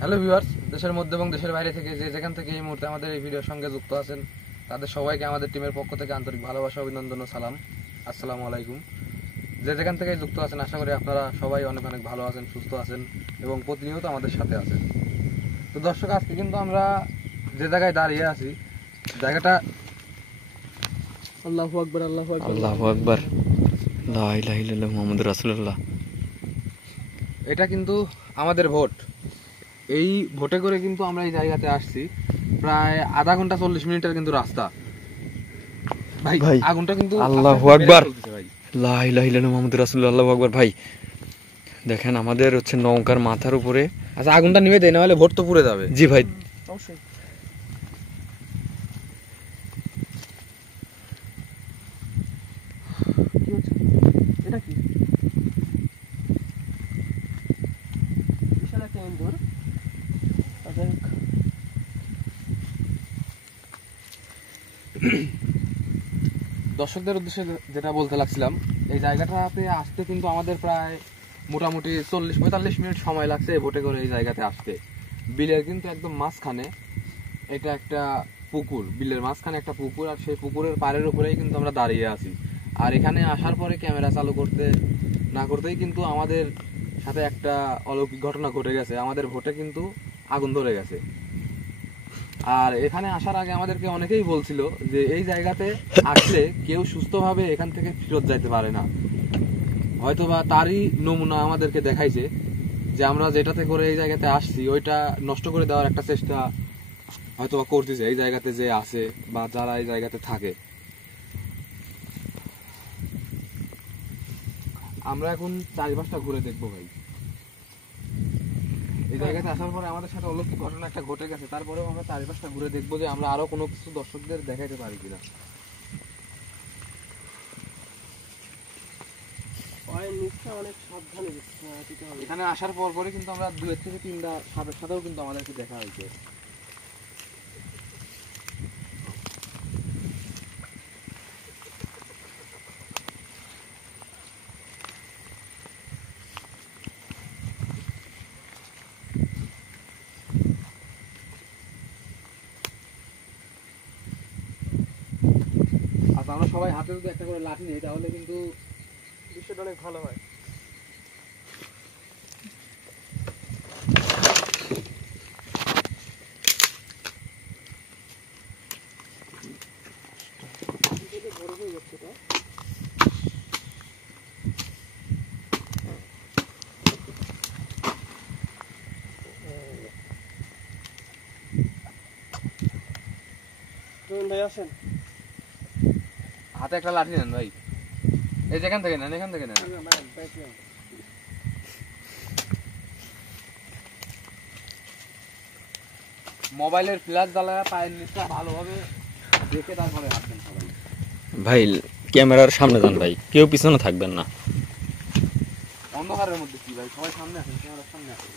Hello viewers, দেশের মধ্যে এবং দেশের বাইরে থেকে যে যেখান থেকে এই মুহূর্তে আমাদের এই ভিডিওর সঙ্গে যুক্ত আছেন তাদের সবাইকে আমাদের টিমের পক্ষ থেকে আন্তরিক ভালোবাসা, অভিনন্দন ও সালাম। আসসালামু আলাইকুম। যে যেখান থেকে যুক্ত আছেন আশা করি আপনারা সবাই অনেক অনেক ভালো আছেন, সুস্থ আছেন এবং প্রতিনিয়ত আমাদের সাথে আছেন। তো দর্শক, আজকে কিন্তু আমরা যে জায়গায় দাঁড়িয়ে আছি জায়গাটা আল্লাহু আকবার, আল্লাহু আকবার, আল্লাহু আকবার, লা ইলাহা ইল্লাল্লাহ মুহাম্মাদুর রাসূলুল্লাহ। এটা কিন্তু আমাদের ভোট। এই ভোটে করে কিন্তু আমরা এই জায়গাতে আসছি। প্রায় আধা ঘন্টা 40 মিনিটের কিন্তু রাস্তা। ভাই আগুনটা কিন্তু আল্লাহু আকবার, লা ইলাহা ইল্লাল্লাহ মুহাম্মাদুর রাসূলুল্লাহ। আল্লাহু আকবার। ভাই দেখেন, আমাদের হচ্ছে নৌকার মাথার উপরে। আচ্ছা, আগুনটা নিভে দেয়, না হলে ভোট তো পুড়ে যাবে। জি ভাই, অবশ্যই। কি হচ্ছে? এটা কি? বিশাল একটা ইন্দুর। দর্শকদের উদ্দেশ্যে যেটা বলতে লাগছিলাম, এই জায়গাটাতে আসতে কিন্তু আমাদের প্রায় মোটামুটি 40-45 মিনিট সময় লাগছে এই ভোটে করে এই জায়গাতে আসতে। বিলের কিন্তু একদম মাঝখানে এটা একটা পুকুর, বিলের মাঝখানে একটা পুকুর, আর সেই পুকুরের পাড়ের উপরেই কিন্তু আমরা দাঁড়িয়ে আছি। আর এখানে আসার পরে ক্যামেরা চালু করতে না করতেই কিন্তু আমাদের সাথে একটা অলৌকিক ঘটনা ঘটে গেছে। আমাদের ভোটে কিন্তু আগুন ধরে গেছে। আর এখানে আসার আগে আমাদেরকে অনেকেই বলছিল যে এই জায়গাতে আসলে কেউ সুস্থভাবে এখান থেকে ফেরত যাইতে পারে না। হয়তোবা তারই নমুনা আমাদেরকে দেখাইছে যে আমরা যেটাতে করে এই জায়গাতে আসছি ওইটা নষ্ট করে দেওয়ার একটা চেষ্টা হয়তোবা করতেছে এই জায়গাতে যে আছে বা যারা এই জায়গাতে থাকে। আমরা এখন চারিপাশটা ঘুরে দেখবো ভাই। এই জায়গাতে আসার পরে আমাদের সাথে অলৌকিক ঘটনা একটা ঘটে গেছে, তারপরেও আমরা চারিপাশটা ঘুরে দেখবো যে আমরা আরো কোনো কিছু দর্শকদের দেখাইতে পারি কিনা। অনেক সাবধানে যেতে হবে। এখানে আসার পর পরে কিন্তু আমরা 2 থেকে 3টা সাপের সাথেও কিন্তু আমাদেরকে দেখা হয়েছে। আচ্ছা, আমরা সবাই হাতে যদি একটা করে লাঠি নিই তাহলে কিন্তু দৃশ্যটা অনেক ভালো হয়। ভাই আসেন, হাতে একটা লাঠি নেন ভাই। এই যেখান থেকে নেন, এখান থেকে নেন। মোবাইলের ফ্ল্যাশ জ্বালায় পায়ের নিচটা ভালোভাবে দেখে তারপরে হাঁটবেন সবাই। ভাই ক্যামেরার সামনে যান ভাই, কেউ পিছনে থাকবেন না। অন্ধকারের মধ্যে কি ভাই, সবাই সামনে আসেন, ক্যামেরার সামনে আসেন।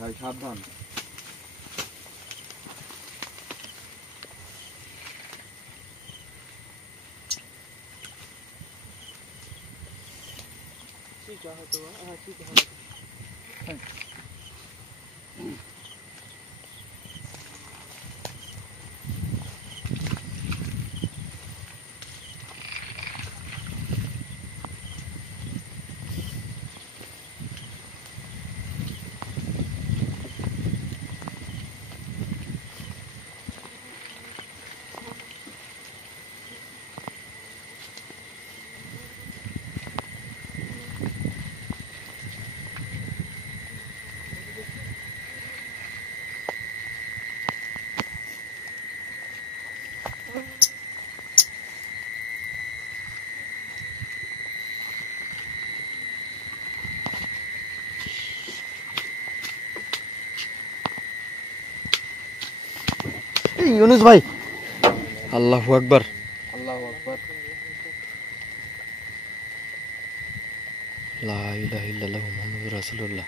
ভাই সাবধান। ঠিক আছে, হ্যাঁ ঠিক আছে। ইউনুস ভাই, আল্লাহু আকবার। আল্লাহু আকবার। লা ইলাহা ইল্লাল্লাহু মুহাম্মাদুর রাসূলুল্লাহ।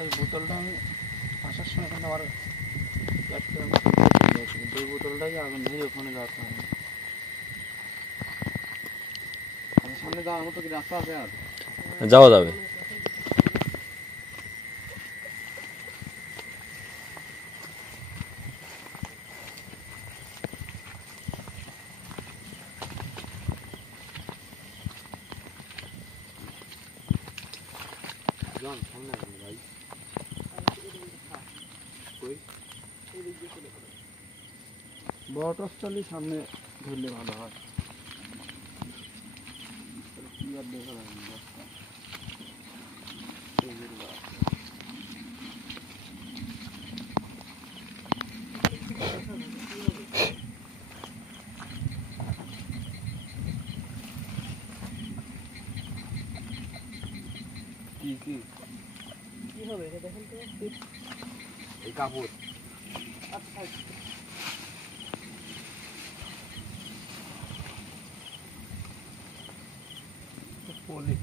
ওই বোতলটা আমি আসার সময় কিন্তু আমার দুই বোতলটাই আগুন ধরে ওখানে রাখতে হবে। সামনে যাওয়ার মতো কি রাস্তা আছে আর? যাওয়া যাবে। যান সামনে আসুন ভাই। কই? বড় টসটালি সামনে ধরলে ভালো হয়। কি আর দেখা যায় না রাস্তা। কি কি কি হবে এটা দেখেন তো। এই কাপড় আচ্ছা পলি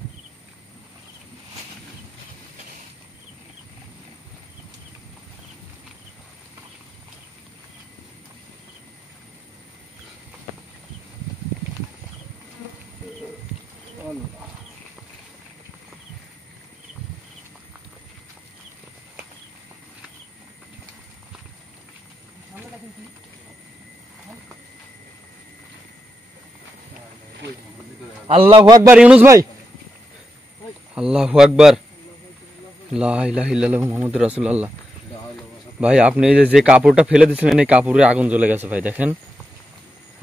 আল্লাহু আকবার ইউনুস ভাই, আল্লাহু আকবার। লা ইলাহা ইল্লাল্লাহু মুহাম্মাদুর রাসূলুল্লাহ। ভাই আপনি এই যে কাপড়টা ফেলে দিয়েছিলেন, এই কাপড়ে আগুন জ্বলে গেছে ভাই, দেখেন।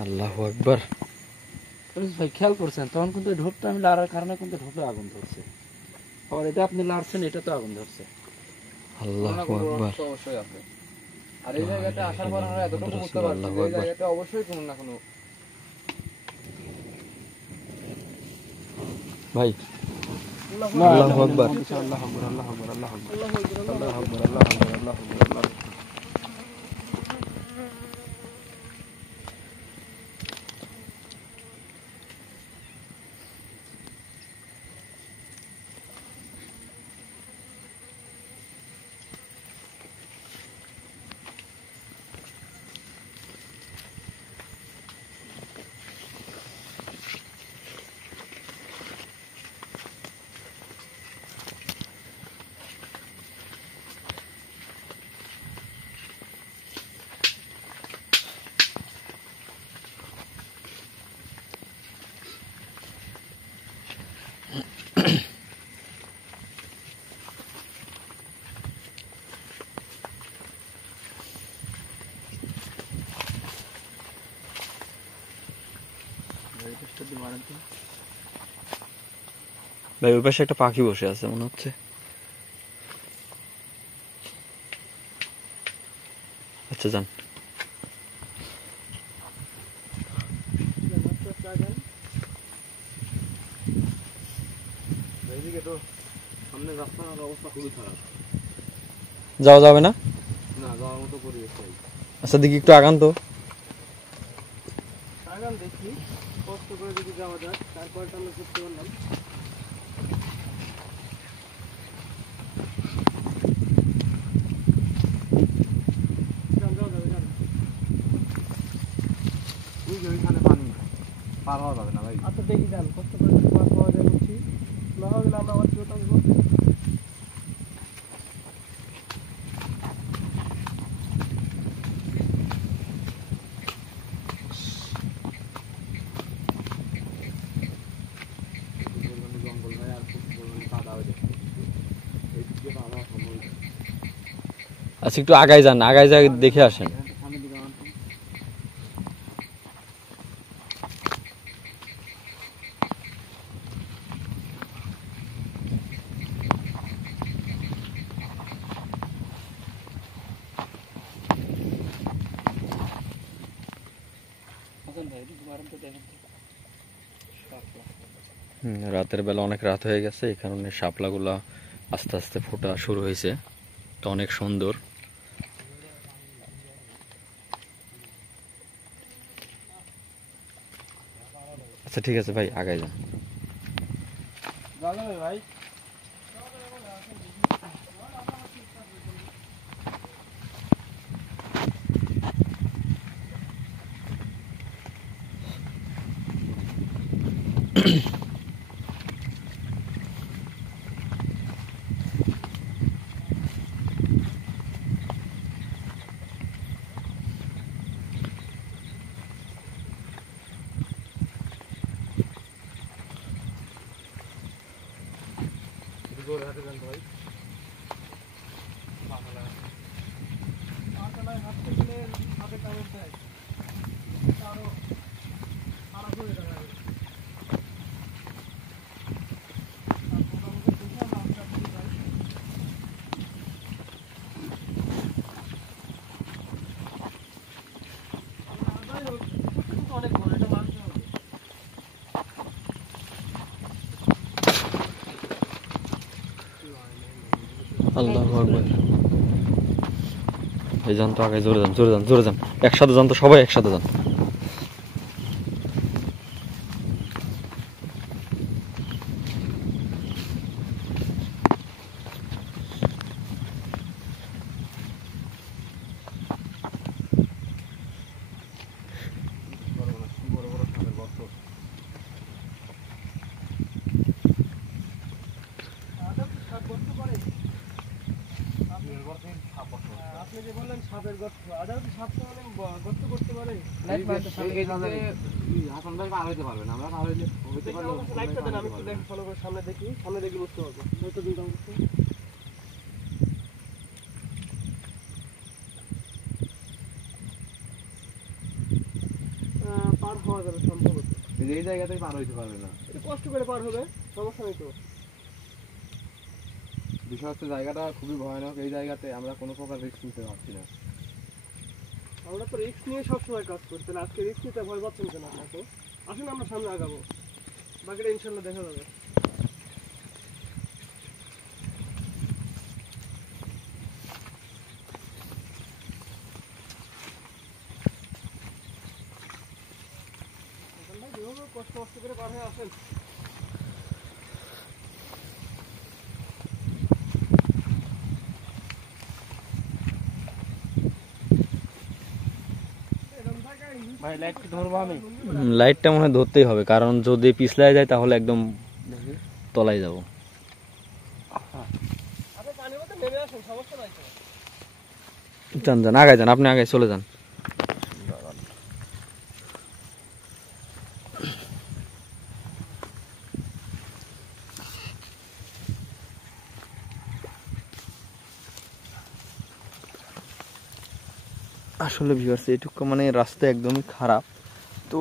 আল্লাহু আকবার। ভাই খেয়াল করছেন তখন কিন্তু ঢোপটা আমি লাড়ার কারণে কিন্তু ঢোপে আগুন ধরছে। আবার এটা আপনি লাড়ছেন এটা তো আগুন ধরছে। আল্লাহু আকবার। তো অবশ্যই আছে। আর এই জায়গাতে আসার পর আমরা এতটুকু বুঝতে পারছি যে এই জায়গাতে অবশ্যই কোনো না কোনো ভাই আল্লাহু আকবার। আল্লাহু আকবার আল্লাহু আকবার আল্লাহু আকবার আল্লাহু আকবার আল্লাহু আকবার আল্লাহু আকবার। ভাই ওই পাশে একটা পাখি বসে আছে মনে হচ্ছে। আচ্ছা যান। এইদিকে তো সামনে রাস্তার অবস্থা খুবই খারাপ। যাওয়া যাবে না? না যাওয়ার মতো পরিবেশ নাই। আচ্ছা দেখি একটু আগান তো। আগান দেখি কষ্ট করে যদি যাওয়া যায় তারপরটা আমরা করতে পারলাম। ওই যে ওইখানে পানি পার হওয়া যাবে না ভাই। আচ্ছা দেখি যান কষ্ট করে যদি মাছ পাওয়া যায় বলছি না হলে আমরা আবার ফেরত আসবো। জঙ্গল ভাই আর খুব কাদা হয়ে যাচ্ছে। এইদিকে পাওয়া সম্ভব না। আচ্ছা একটু আগায় যান, আগায় যা দেখে আসেন। সামনের দিকে আমার রাতের বেলা অনেক রাত হয়ে গেছে, এই কারণে শাপলাগুলা আস্তে আস্তে ফোটা শুরু হয়েছে, তো অনেক সুন্দর। আচ্ছা ঠিক আছে ভাই, আগায় যান। ভাই আল্লাহু আকবার। এই যান তো আগে, জোরে যান, জোরে যান, জোরে যান, একসাথে যান তো, সবাই একসাথে যান। আপনি যে বললেন সাপের গর্ত, আদার কি সাপ তো অনেক গর্ত করতে পারে। হাসান ভাই পার হইতে পারবে না, আমরা পার হইতে পারলে লাইটটা দেন, আমি একটু দেখি, ফলো করে সামনে দেখি, সামনে দেখি বুঝতে পারবো। লাইটটা দিন দাও। পার হওয়া যাবে সম্ভবত, এই জায়গাতেই পার হইতে পারবে না। একটু কষ্ট করে পার হবে, সমস্যা নেই তো। বিষয় হচ্ছে জায়গাটা খুবই ভয়ানক, এই জায়গাতে আমরা কোনো প্রকার রিস্ক নিতে পারছি না। আমরা তো রিস্ক নিয়ে সবসময় কাজ করতে, আজকে রিস্ক নিতে ভয় পাচ্ছেন কেন আপনাকে? আসুন আমরা সামনে আগাবো, বাকিটা ইনশাল্লাহ দেখা যাবে। কষ্ট কষ্ট করে পার হয়ে আসেন। ভাই লাইট কি ধরবো আমি? লাইটটা মনে হয় ধরতেই হবে, কারণ যদি পিছলায় যায় তাহলে একদম তলায় যাব। আপনি পানির মধ্যে নেমে আসেন, সমস্যা নাই তো। যান যান, আগায় যান, আপনি আগায় চলে যান। আসলে ভিউয়ার্স, এইটুকু মানে রাস্তা একদমই খারাপ, তো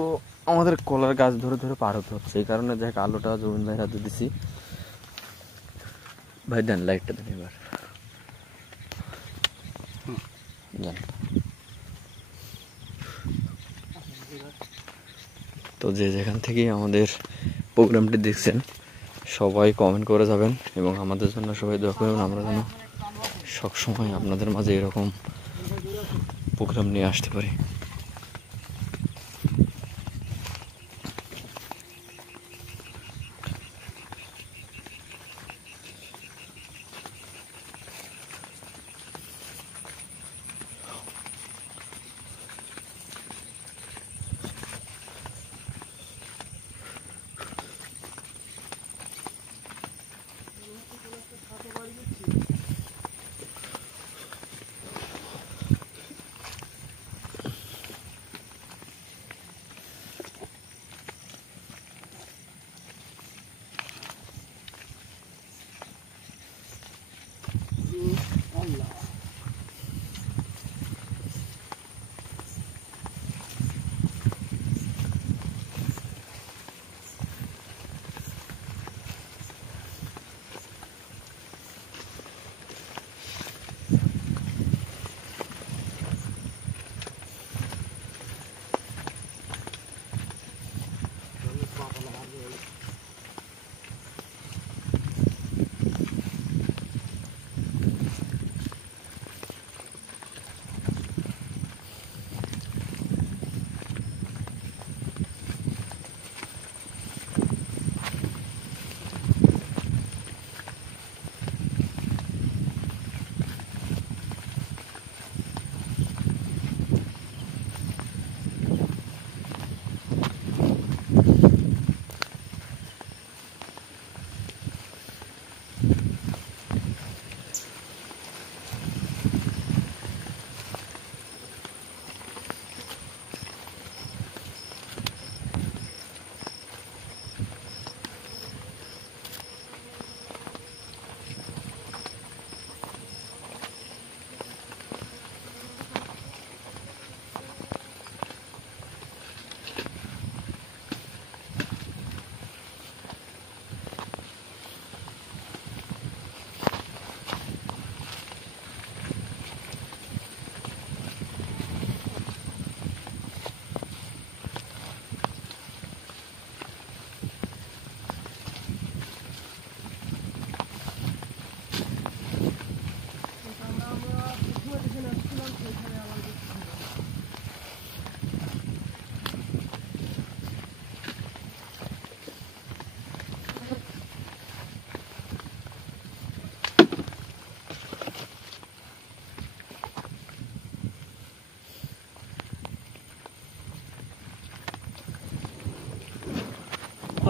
আমাদের কলার গাছ ধরে ধরে পার হতে হচ্ছে। এই কারণে দেখ আলোটা জমিন ভাই হাতে দিছি। ভাই দেন লাইটটা দেন এবার, যান। তো যে যেখান থেকে আমাদের প্রোগ্রামটি দেখছেন সবাই কমেন্ট করে যাবেন এবং আমাদের জন্য সবাই দোয়া করবেন, আমরা যেন সবসময় আপনাদের মাঝে এরকম প্রোগ্রাম নিয়ে আসতে পারি।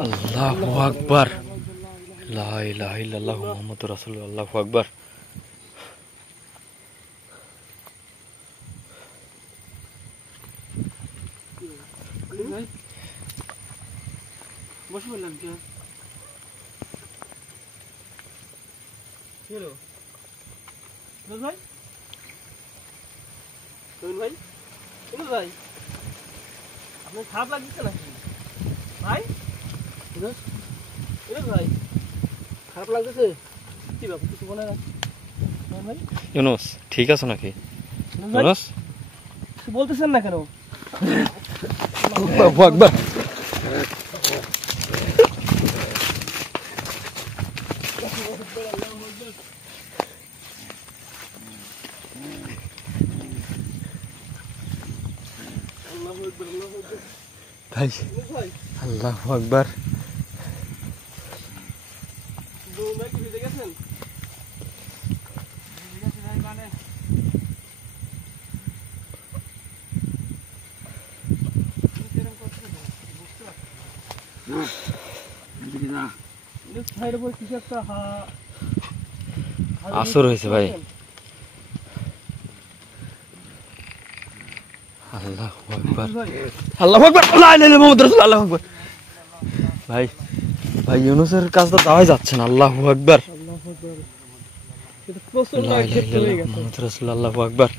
আল্লাহু আকবার, লা ইলাহা ইল্লাল্লাহু মুহাম্মাদুর রাসূলুল্লাহ, আল্লাহু আকবার। বসে বললাম কি হলো ভাই? ভাই ভাই আপনার খারাপ লাগছে নাকি ভাই? ভাই খারাপ লাগতেছে কি ব্যাপার কিছু বলে না ভাই? ইউনুস ঠিক আছে নাকি? ভাই ইউনুস কিছু বলতেছেন না কেন? আল্লাহু আকবার। ভাই ভাই আল্লাহু আকবার। ভাই কি ভিজে গেছেন? ভাইয়ের উপর কিছু একটা আসর হয়েছে ভাই। আল্লাহু আকবার, আল্লাহু আকবার, লা ইলাহা ইল্লাল্লাহু মুহাম্মাদুর রাসূলুল্লাহ, আল্লাহু আকবার। ভাই ভাই ইউনুসের কাজটা দাওয়াই যাচ্ছে না। আল্লাহু আকবার, প্রচন্ড লা ইলাহা ক্ষেত্রে হয়ে ইল্লাল্লাহু গেছে। মুহাম্মাদুর রাসূলুল্লাহ, আল্লাহু আকবার।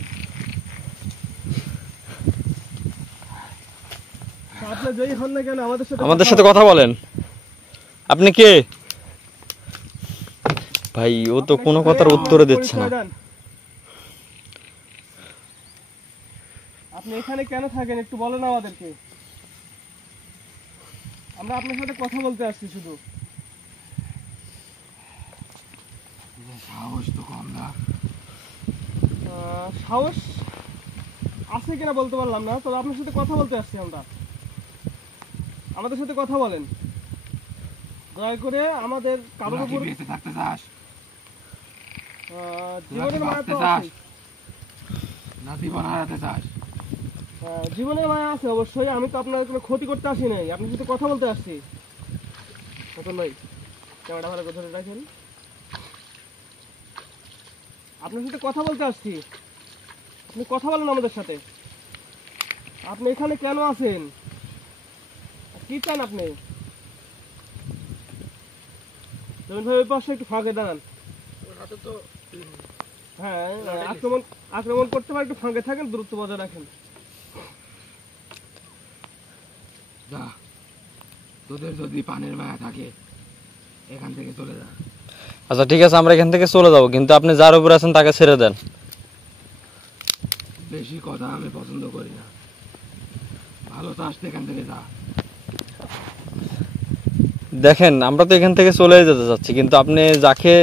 আপনি যেই হন না কেন আমাদের সাথে কথা বলেন। আপনি কে? ভাই ও তো কোনো কথার উত্তরে দিচ্ছে না। আপনি এখানে কেন থাকেন একটু বলেন আমাদেরকে। আমরা আপনার সাথে কথা বলতে আসছি শুধু। সাহস তো কম না। সাহস আছে কিনা বলতে পারলাম না, তবে আপনার সাথে কথা বলতে আসছি আমরা। আমাদের সাথে কথা বলেন দয়া করে। আমাদের কারোর উপর বেঁচে থাকতে চাস জীবনের মায়া তো চাস? আছে। না জীবন হারাতে চাস? জীবনের মায়া আছে অবশ্যই। আমি তো আপনার কোনো ক্ষতি করতে আসি নাই, আপনার সাথে কথা বলতে আসছি। রতন ভাই ক্যামেরা ভালো করে ধরে রাখেন। আপনার সাথে কথা বলতে আসছি, আপনি কথা বলেন আমাদের সাথে। আপনি এখানে কেন আছেন, কি চান আপনি? রবীন ভাই ওই পাশে একটু ফাঁকে দাঁড়ান। হ্যাঁ আক্রমণ করতে পারে, একটু ফাঁকে থাকেন, দূরত্ব বজায় রাখেন। যা, তোদের যদি পানির মায়া থাকে এখান থেকে চলে যা। আচ্ছা ঠিক আছে, আমরা এখান থেকে চলে যাব, কিন্তু আপনি যার উপর আছেন তাকে ছেড়ে দেন। বেশি কথা আমি পছন্দ করি না। ভালো চাস তো এখান থেকে যা। দেখেন আমরা তো এখান থেকে চলে যেতে চাচ্ছি, কিন্তু আপনি যাকে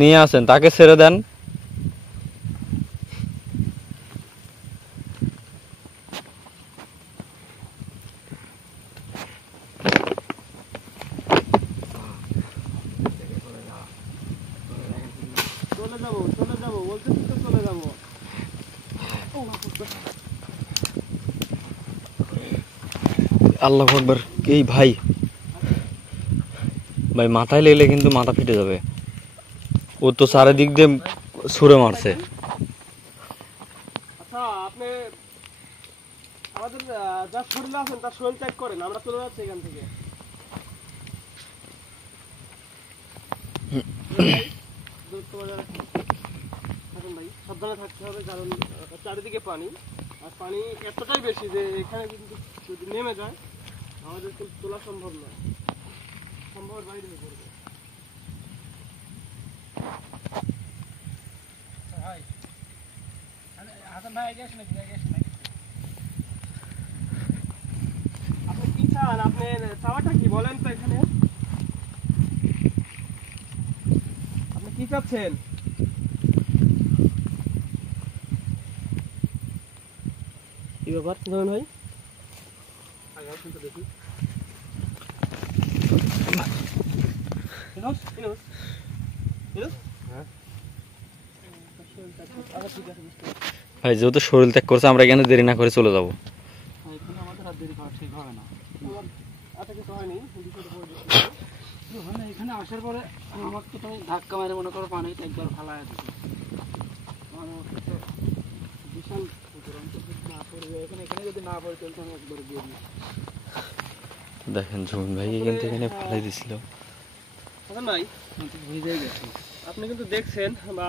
নিয়ে আসেন তাকে ছেড়ে দেন। চলে যাবো বলতেছি তো, চলে যাবো। আল্লাহু আকবার। এই ভাই ভাই মাথায় লেলে কিন্তু মাথা ফেটে যাবে। ও তো চারিদিক দিয়ে ছুঁড়ে মারছে। আচ্ছা আপনি আমাদের যার শরীরে আছেন তার শরীর ত্যাগ করেন, আমরা চলে যাচ্ছি এখান থেকে। দূরত্ব বজায় রাখুন। থাকুন ভাই, সাবধানে থাকতে হবে, কারণ চারিদিকে পানি, আর পানি এতটাই বেশি যে এখানে কিন্তু যদি নেমে যায় আমাদের কিন্তু তোলা সম্ভব নয়, সম্ভবের বাইরে হয়ে পড়বে। আপনি কি চান? আপনার চাওয়াটা কি বলেন তো এখানে? আপনি কি চাচ্ছেন? কি ব্যাপার ধরেন ভাই? দেখি ভাই যেহেতু শরীর ত্যাগ করছে আমরা এখানে দেরি না করে চলে যাব। আচ্ছা কিছু হয়নি, বিষয়টা পরে দেখছি। ওখানে এখানে আসার পরে আমার তো তুমি ধাক্কা মারে মনে করো পানিতে একবার ফালায় দিচ্ছে। আমার অবস্থা তো বিশাল সুতরাং তো যদি না পড়বে এখানে যদি না পড়ে তাহলে তো আমি একবার দিয়ে দিই। দেখেন ঝুমন ভাই এখান থেকে এখানে ফেলাই দিছিল। হাসান ভাই ভিজে গেছে। আপনি কিন্তু দেখছেন বা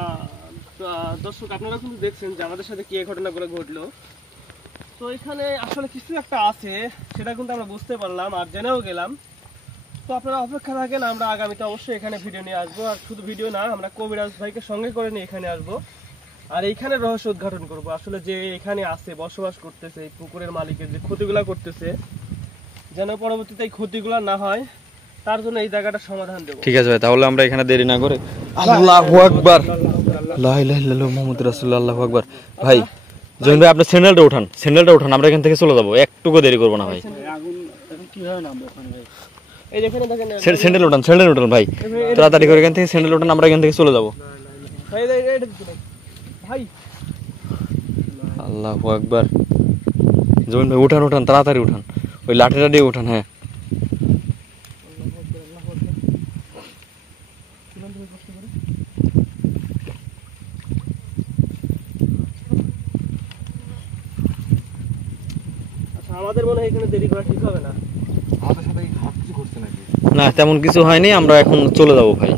দর্শক আপনারা কিন্তু দেখছেন যে আমাদের সাথে কি এই ঘটনাগুলো ঘটলো। তো এখানে আসলে কিছু একটা আছে, সেটা কিন্তু আমরা বুঝতে পারলাম আর জেনেও গেলাম। তো আপনারা অপেক্ষা থাকেন, আমরা আগামীতে অবশ্যই এখানে ভিডিও নিয়ে আসবো। আর শুধু ভিডিও না, আমরা কবিরাজ ভাইকে সঙ্গে করে নিয়ে এখানে আসবো আর এইখানে রহস্য উদ্ঘাটন করবো। আসলে যে এখানে আছে বসবাস করতেছে, এই পুকুরের মালিকের যে ক্ষতিগুলা করতেছে, যেন পরবর্তীতে এই ক্ষতিগুলা না হয়, তার জন্য এই জায়গাটা সমাধান দেবো। ঠিক আছে ভাই, তাহলে আমরা এখানে দেরি না করে আল্লাহু আকবার লা ইলাহা ইল্লাল্লাহ মুহাম্মাদুর রাসূলুল্লাহ আল্লাহু আকবার। ভাই জয়েন ভাই আপনি স্যান্ডেলটা উঠান, আমরা এখান থেকে চলে যাবো, একটুকু দেরি করবো না ভাই। আগুন এখন কিভাবে নামবো ওখানে ভাই? এই যেখানে দেখেন স্যান্ডেল উঠান ভাই, তাড়াতাড়ি করে এখান থেকে স্যান্ডেল উঠান, আমরা এখান থেকে চলে যাবো। ভাই আল্লাহু আকবার। জয়েন ভাই উঠান তাড়াতাড়ি উঠান, ওই লাঠিটা দিয়ে উঠান। হ্যাঁ আচ্ছা, আমাদের মনে হয় এখানে দেরি করা ঠিক হবে না। আমাদের সাথে কি খারাপ কিছু করছে নাকি? না তেমন কিছু হয়নি, আমরা এখন চলে যাবো ভাই।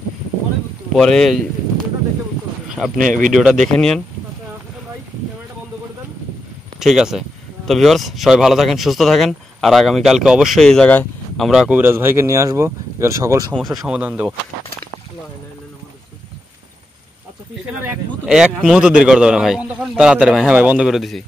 পরে ভিডিওটা দেখলে বুঝতে পারবেন। আপনি ভিডিওটা দেখে নিন। আচ্ছা হাসান ভাই ক্যামেরাটা বন্ধ করে দেন। ঠিক আছে, তো ভিউয়ার্স সবাই ভালো থাকেন, সুস্থ থাকেন। আর আগামীকালকে অবশ্যই এই জায়গায় আমরা কবিরাজ ভাইকে নিয়ে আসবো, এর সকল সমস্যার সমাধান দেবো। আচ্ছা পিছনে এক মুহূর্ত এক মুহূর্ত দেরি করতে হবে না ভাই, তাড়াতাড়ি ভাই। হ্যাঁ ভাই বন্ধ করে দিছি।